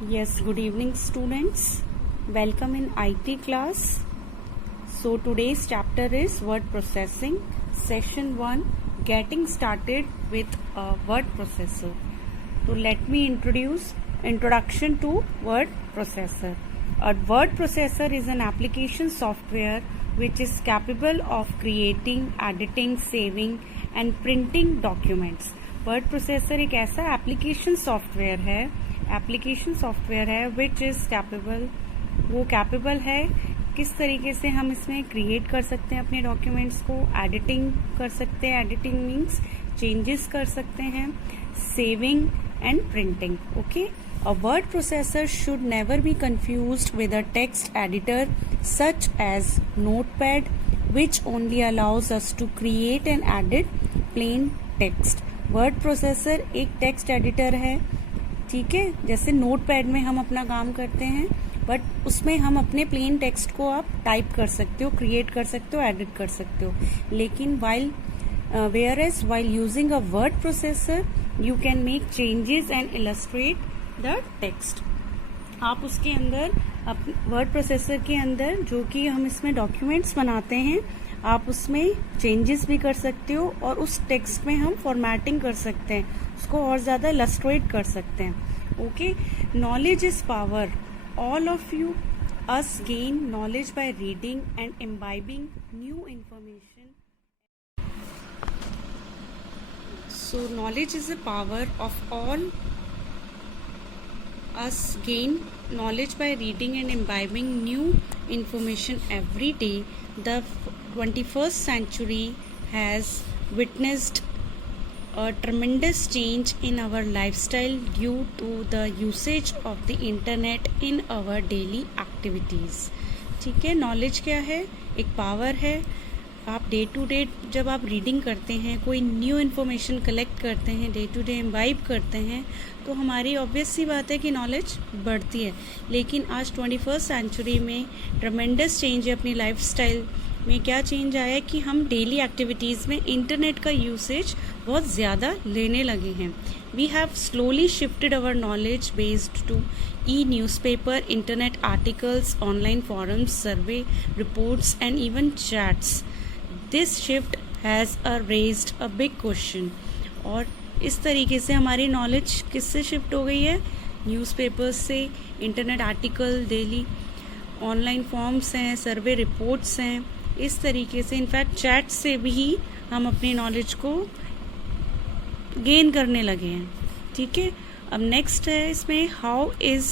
Yes, good evening students. Welcome in IT class. So today's chapter is word processing. Session 1, getting started with a word processor. So let me introduce introduction to word processor. A word processor is an application software which is capable of creating, editing, saving and printing documents. Word processor एक ऐसा application software है which is capable, वो capable है किस तरीके से हम इसमें क्रिएट कर सकते हैं अपने डॉक्यूमेंट्स को, एडिटिंग कर सकते हैं, एडिटिंग मीन्स चेंजेस कर सकते हैं, saving and printing. Okay, a word processor should never be confused with a text editor such as Notepad which only allows us to create and edit plain text. Word processor एक text editor है, ठीक है, जैसे notepad में हम अपना काम करते हैं, बट उसमें हम अपने प्लेन टेक्स्ट को आप टाइप कर सकते हो, क्रिएट कर सकते हो, एडिट कर सकते हो. लेकिन while using a word processor you can make changes and illustrate the text. आप उसके अंदर वर्ड प्रोसेसर के अंदर जो कि हम इसमें डॉक्यूमेंट्स बनाते हैं, आप उसमें चेंजेस भी कर सकते हो और उस टेक्स्ट में हम फॉर्मेटिंग कर सकते हैं, उसको और ज़्यादा इलस्ट्रेट कर सकते हैं. Okay, knowledge is power. All of you us gain knowledge by reading and imbibing new information. So knowledge is a power of all us gain knowledge by reading and imbibing new information every day. The 21st century has witnessed a tremendous change in our lifestyle due to the usage of the internet in our daily activities. ठीक है, knowledge क्या है? एक power है. आप day to day जब आप reading करते हैं, कोई न्यू इन्फॉर्मेशन कलेक्ट करते हैं, डे टू डे इम्बाइब करते हैं, तो हमारी ऑब्वियस सी बात है कि नॉलेज बढ़ती है. लेकिन आज 21st सेंचुरी में ट्रमेंडस चेंज है. अपनी लाइफस्टाइल में क्या चेंज आया है कि हम डेली एक्टिविटीज़ में इंटरनेट का यूसेज बहुत ज़्यादा लेने लगे हैं. We have slowly shifted our knowledge based to newspaper, internet articles, online forums, survey reports and even chats. This shift has raised a big question. और इस तरीके से हमारी नॉलेज किससे शिफ्ट हो गई है? न्यूज़पेपर्स से, internet article, daily online forms हैं, सर्वे रिपोर्ट्स हैं, इस तरीके से इनफैक्ट चैट से भी हम अपनी नॉलेज को गेन करने लगे हैं. ठीक है, अब नेक्स्ट है इसमें, how is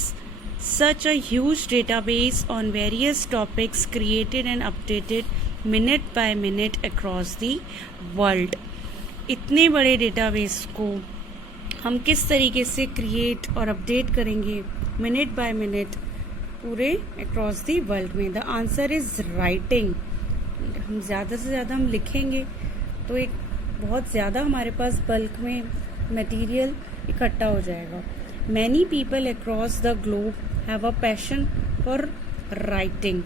such a huge database on various topics created and updated minute by minute across the world. इतने बड़े डेटाबेस को हम किस तरीके से क्रिएट और अपडेट करेंगे मिनट बाय मिनट पूरे अक्रॉस दी वर्ल्ड में? The answer is writing. हम ज़्यादा से ज़्यादा हम लिखेंगे तो एक बहुत ज़्यादा हमारे पास बल्क में मटेरियल इकट्ठा हो जाएगा. Many people across the globe have a passion for writing.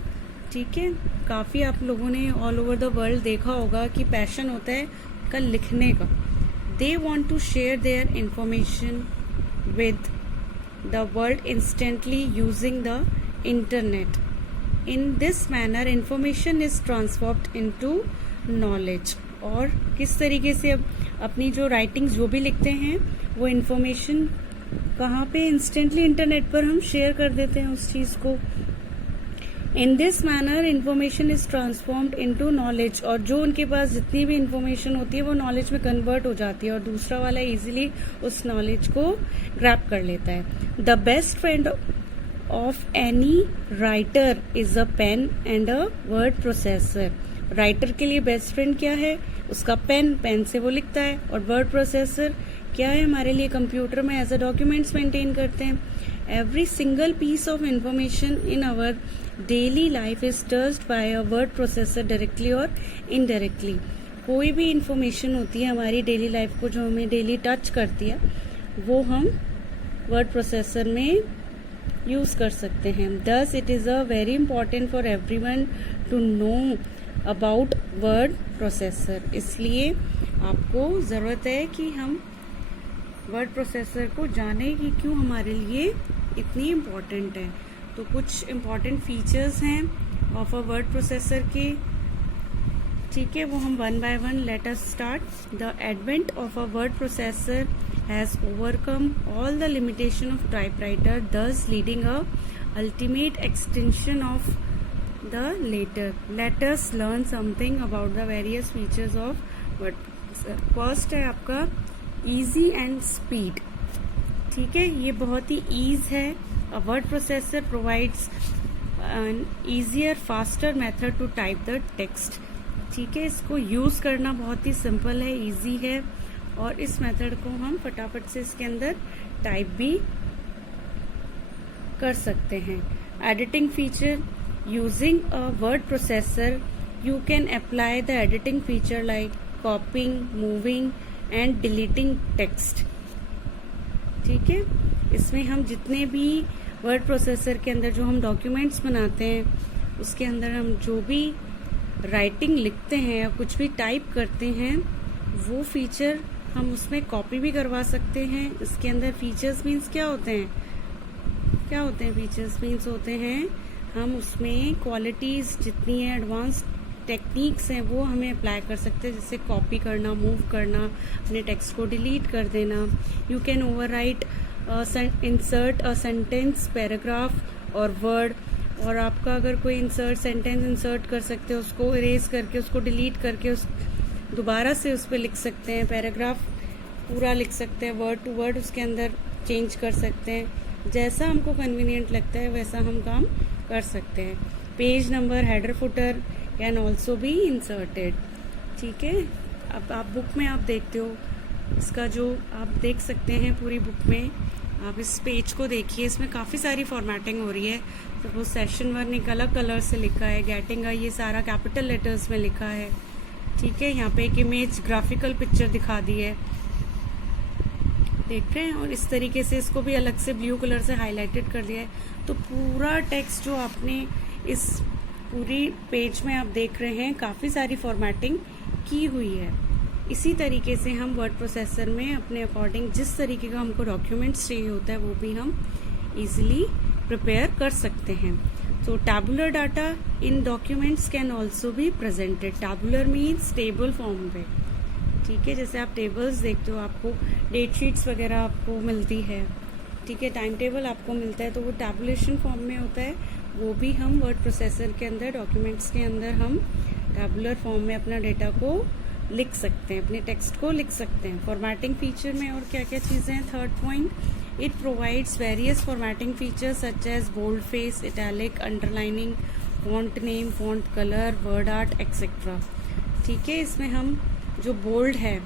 ठीक है, काफ़ी आप लोगों ने ऑल ओवर द वर्ल्ड देखा होगा कि पैशन होता है का लिखने का. They want to share their information with the world instantly using the internet. In this manner information is transformed into knowledge. और किस तरीके से अब अपनी जो राइटिंग्स जो भी लिखते हैं वो इंफॉर्मेशन कहाँ पे इंस्टेंटली इंटरनेट पर हम शेयर कर देते हैं उस चीज़ को. इन this manner information is transformed into knowledge. और जो उनके पास जितनी भी इंफॉर्मेशन होती है वो नॉलेज में कन्वर्ट हो जाती है और दूसरा वाला इजीली उस नॉलेज को ग्रैब कर लेता है. The best friend of any writer is a pen and a word processor. Writer के लिए बेस्ट फ्रेंड क्या है? उसका पेन. पेन से वो लिखता है. और वर्ड प्रोसेसर क्या है हमारे लिए? कंप्यूटर में एज अ डॉक्यूमेंट्स मेंटेन करते हैं. Every single piece of information in our daily life is touched by a word processor directly और इनडायरेक्टली. कोई भी इंफॉर्मेशन होती है हमारी डेली लाइफ को जो हमें डेली टच करती है वो हम वर्ड प्रोसेसर में यूज़ कर सकते हैं. Thus it is a very important for everyone to know about word processor. इसलिए आपको ज़रूरत है कि हम वर्ड प्रोसेसर को जाने कि क्यों हमारे लिए इतनी इम्पॉर्टेंट है। तो कुछ इम्पॉर्टेंट फीचर्स हैं ऑफ अ वर्ड प्रोसेसर के, ठीक है, वो हम one by one let us start. The advent of a word processor has overcome all the limitation of typewriter, thus leading a ultimate extension of the later. Let us learn something about the various features of word processor. First है आपका easy and speed, ठीक है, ये बहुत ही ease है। A word processor provides an easier, faster method to type the text, ठीक है, इसको यूज करना बहुत ही सिंपल है, इजी है, और इस मेथड को हम फटाफट से इसके अंदर टाइप भी कर सकते हैं। Editing feature, using a word processor you can apply the editing feature like copying, moving and deleting text, ठीक है। इसमें हम जितने भी वर्ड प्रोसेसर के अंदर जो हम डॉक्यूमेंट्स बनाते हैं उसके अंदर हम जो भी राइटिंग लिखते हैं या कुछ भी टाइप करते हैं वो फीचर हम उसमें कॉपी भी करवा सकते हैं। इसके अंदर फीचर्स मीन्स क्या होते हैं, क्या होते हैं फीचर्स मीन्स होते हैं हम उसमें क्वालिटीज़ जितनी हैं, एडवांस टेक्निक्स हैं, वो हमें अप्लाई कर सकते हैं, जैसे कॉपी करना, मूव करना, अपने टेक्स्ट को डिलीट कर देना। You can overwrite, insert a sentence, paragraph और वर्ड, और आपका अगर कोई सेंटेंस इंसर्ट कर सकते हैं, उसको इरेज करके, उसको डिलीट करके उस दोबारा से उस पर लिख सकते हैं, पैराग्राफ पूरा लिख सकते हैं, वर्ड टू वर्ड उसके अंदर चेंज कर सकते हैं। जैसा हमको कन्वीनियंट लगता है वैसा हम काम कर सकते हैं। Page number, header, footer can also be inserted, ठीक है। अब आप बुक में आप देखते हो, इसका जो आप देख सकते हैं पूरी बुक में, आप इस पेज को देखिए, इसमें काफ़ी सारी फॉर्मेटिंग हो रही है। तो वो सेशन 1 एक अलग कलर से लिखा है, गेटिंग ये सारा कैपिटल लेटर्स में लिखा है, ठीक है। यहाँ पे एक इमेज ग्राफिकल पिक्चर दिखा दी है, देख रहे हैं, और इस तरीके से इसको भी अलग से ब्लू कलर से हाईलाइटेड कर दिया है। तो पूरा टेक्स्ट जो आपने इस पूरी पेज में आप देख रहे हैं काफ़ी सारी फॉर्मेटिंग की हुई है। इसी तरीके से हम वर्ड प्रोसेसर में अपने अकॉर्डिंग जिस तरीके का हमको डॉक्यूमेंट्स चाहिए होता है वो भी हम इजीली प्रिपेयर कर सकते हैं। तो tabular data in documents can also be presented. Tabular means table form पे, ठीक है, जैसे आप टेबल्स देखते हो, आपको डेट शीट्स वगैरह आपको मिलती है, ठीक है, टाइम टेबल आपको मिलता है, तो वो टैबुलेशन फॉर्म में होता है। वो भी हम वर्ड प्रोसेसर के अंदर, डॉक्यूमेंट्स के अंदर हम टैबुलर फॉर्म में अपना डेटा को लिख सकते हैं, अपने टेक्स्ट को लिख सकते हैं। फॉर्मेटिंग फीचर में और क्या क्या चीज़ें हैं, third point, it provides various formatting features such as bold face, italic, underlining, font name, font colour, word art etcetera, ठीक है। इसमें हम जो बोल्ड है,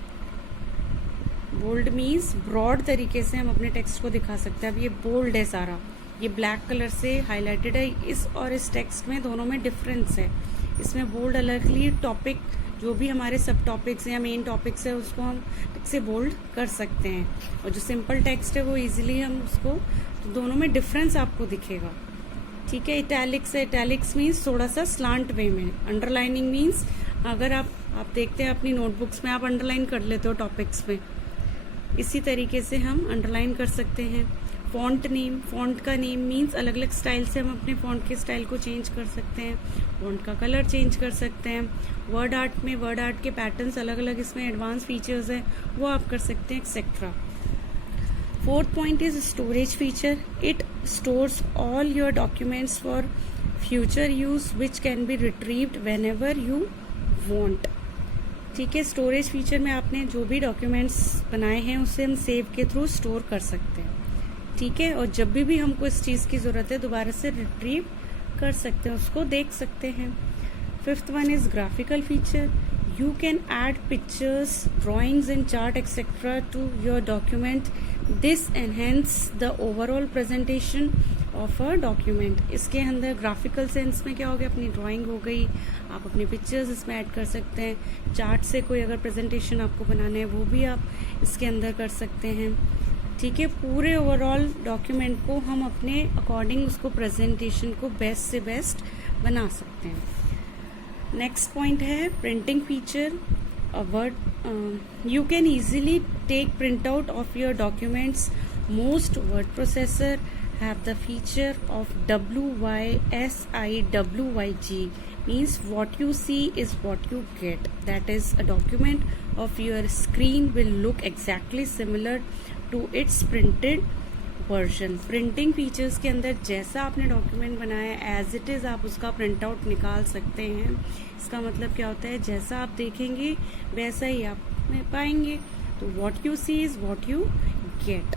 बोल्ड मीन्स ब्रॉड तरीके से हम अपने टेक्स्ट को दिखा सकते हैं। अब ये बोल्ड है सारा, ये ब्लैक कलर से हाईलाइटेड है, इस और इस टेक्स्ट में दोनों में डिफरेंस है। इसमें बोल्ड अलगली टॉपिक जो भी हमारे सब टॉपिक्स या मेन टॉपिक्स है उसको हम से बोल्ड कर सकते हैं, और जो सिंपल टेक्स्ट है वो इजीली हम उसको, तो दोनों में डिफरेंस आपको दिखेगा, ठीक है। इटैलिक्स है, इटैलिक्स मीन्स थोड़ा सा स्लांट वे में। अंडरलाइनिंग मीन्स अगर आप देखते हैं अपनी नोटबुक्स में आप अंडरलाइन कर लेते हो टॉपिक्स में, इसी तरीके से हम अंडरलाइन कर सकते हैं। फॉन्ट नेम, फॉन्ट का नेम मीन्स अलग अलग स्टाइल से हम अपने फॉन्ट के स्टाइल को चेंज कर सकते हैं, फॉन्ट का कलर चेंज कर सकते हैं। वर्ड आर्ट में वर्ड आर्ट के पैटर्न्स अलग अलग, इसमें एडवांस फीचर्स हैं वो आप कर सकते हैं, etcetera. Fourth point is storage feature. It stores all your documents for future use which can be retrieved when ever you want, ठीक है। स्टोरेज फीचर में आपने जो भी डॉक्यूमेंट्स बनाए हैं उसे हम सेव के थ्रू स्टोर कर सकते हैं, ठीक है, और जब भी हमको इस चीज़ की ज़रूरत है दोबारा से रिट्रीव कर सकते हैं, उसको देख सकते हैं। Fifth one is graphical feature. You can add pictures, drawings and chart etc. to your document. This enhance the overall presentation of a document. इसके अंदर ग्राफिकल सेंस में क्या हो गया, अपनी ड्राइंग हो गई, आप अपनी पिक्चर्स इसमें ऐड कर सकते हैं। चार्ट से कोई अगर प्रेजेंटेशन आपको बनाना है वो भी आप इसके अंदर कर सकते हैं, ठीक है। पूरे ओवरऑल डॉक्यूमेंट को हम अपने अकॉर्डिंग उसको प्रेजेंटेशन को बेस्ट से बेस्ट बना सकते हैं। नेक्स्ट पॉइंट है printing feature. Word you can easily take print out of your documents Most word processor have the feature of WYSIWYG, means what you see is what you get. That is, a document of your screen will look exactly similar to its printed version. Printing features के अंदर जैसा आपने document बनाया as it is आप उसका print out निकाल सकते हैं. इसका मतलब क्या होता है, जैसा आप देखेंगे वैसा ही आप पाएंगे. तो what you see is what you get.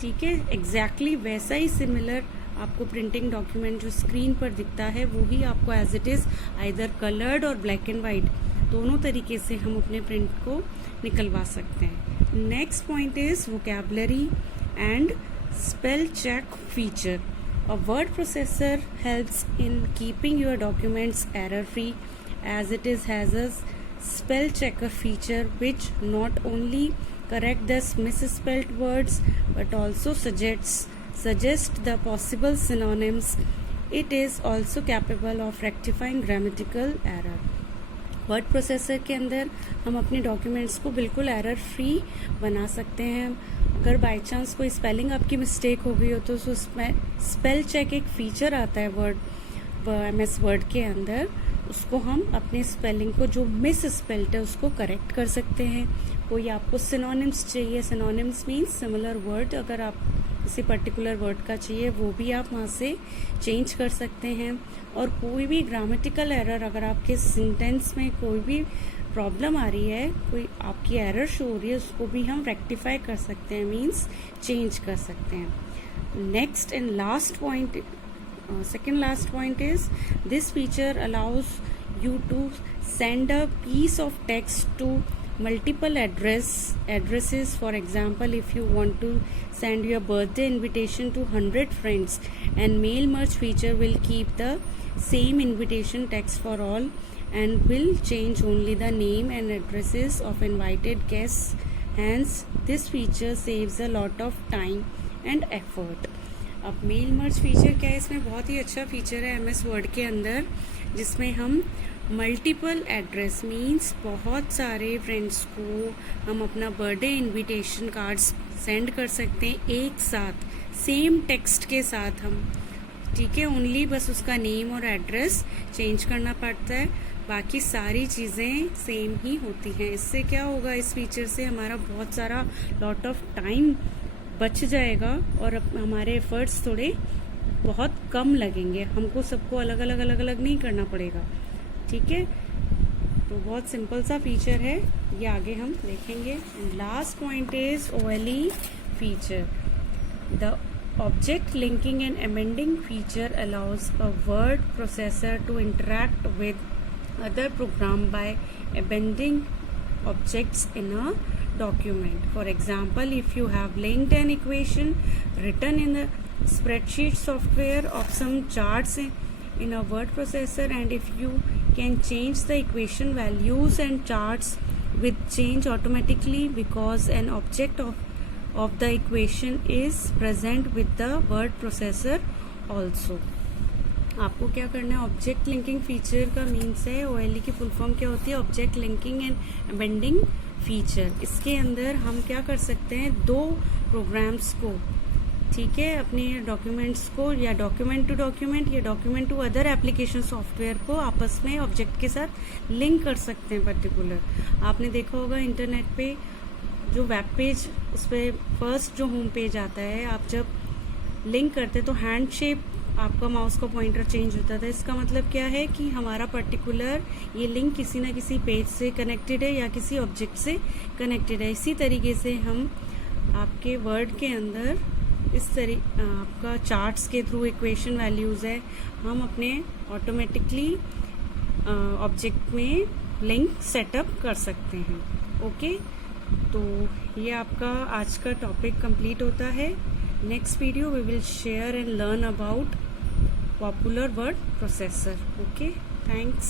ठीक है, एग्जैक्टली वैसा ही सिमिलर आपको प्रिंटिंग डॉक्यूमेंट जो स्क्रीन पर दिखता है वो ही आपको as it is either coloured और ब्लैक एंड वाइट दोनों तरीके से हम अपने प्रिंट को निकलवा सकते हैं. Next point is vocabulary and spell check feature. A word processor helps in keeping your documents error free, as it has a spell checker feature which not only correct the misspelled words but also suggest the possible synonyms. It is also capable of rectifying grammatical error. Word processor के अंदर हम अपने documents को बिल्कुल error free बना सकते हैं. अगर बाय चांस कोई स्पेलिंग आपकी मिस्टेक हो गई हो तो उसमें स्पेल चेक एक फीचर आता है MS वर्ड के अंदर, उसको हम अपने स्पेलिंग को जो मिस स्पेल्ड है उसको करेक्ट कर सकते हैं. कोई आपको सिनोनिम्स चाहिए, सिनोनिम्स मीन्स सिमिलर वर्ड, अगर आप किसी पर्टिकुलर वर्ड का चाहिए वो भी आप वहाँ से चेंज कर सकते हैं. और कोई भी ग्रामेटिकल एरर, अगर आपके सेंटेंस में कोई भी प्रॉब्लम आ रही है, कोई आपकी एरर शो हो रही है, उसको भी हम रेक्टिफाई कर सकते हैं, मीन्स चेंज कर सकते हैं. Next and last point, second last point is this feature allows you to send a piece of text to multiple addresses. For example, if you want to send your birthday invitation to 100 friends, and mail merge feature will keep the same invitation text for all and will change only the name and addresses of invited guests. Hence this feature saves a lot of time and effort. अब mail merge feature क्या है, इसमें बहुत ही अच्छा feature है MS word के अंदर, जिसमें हम मल्टीपल एड्रेस मीन्स बहुत सारे फ्रेंड्स को हम अपना बर्थडे इनविटेशन कार्ड्स सेंड कर सकते हैं एक साथ, सेम टेक्स्ट के साथ हम. ठीक है, ओनली बस उसका नेम और एड्रेस चेंज करना पड़ता है, बाकी सारी चीज़ें सेम ही होती हैं. इससे क्या होगा, इस फीचर से हमारा बहुत सारा लॉट ऑफ टाइम बच जाएगा और हमारे एफर्ट्स थोड़े बहुत कम लगेंगे. हमको सबको अलग अलग नहीं करना पड़ेगा. ठीक है, तो बहुत सिंपल सा फीचर है, ये आगे हम देखेंगे. Last point is OLE feature. The object linking and amending feature allows a word processor to interact with other program by amending objects in a document. For example, if you have linked an equation written in the spreadsheet software of some charts in a word processor, and if you can change the equation values and charts with change automatically because an object of the equation is present with the word processor also. आपको क्या करना है, object linking feature का means है, OLE की full form क्या होती है, object linking and amending feature. इसके अंदर हम क्या कर सकते हैं, दो प्रोग्राम्स को, ठीक है, अपने डॉक्यूमेंट्स को या डॉक्यूमेंट टू डॉक्यूमेंट या document to other application software को आपस में ऑब्जेक्ट के साथ लिंक कर सकते हैं. पर्टिकुलर आपने देखा होगा इंटरनेट पे जो वेब पेज, उस पर फर्स्ट जो होम पेज आता है, आप जब लिंक करते तो हैंड शेप आपका माउस का पॉइंटर चेंज होता था. इसका मतलब क्या है कि हमारा पर्टिकुलर ये लिंक किसी ना किसी पेज से कनेक्टेड है या किसी ऑब्जेक्ट से कनेक्टेड है. इसी तरीके से हम आपके वर्ड के अंदर आपका चार्ट्स के थ्रू इक्वेशन वैल्यूज़ है, हम अपने ऑटोमेटिकली ऑब्जेक्ट में लिंक सेटअप कर सकते हैं. ओके, तो ये आपका आज का टॉपिक कंप्लीट होता है. Next video we will share and learn about popular word processor. Okay, thanks.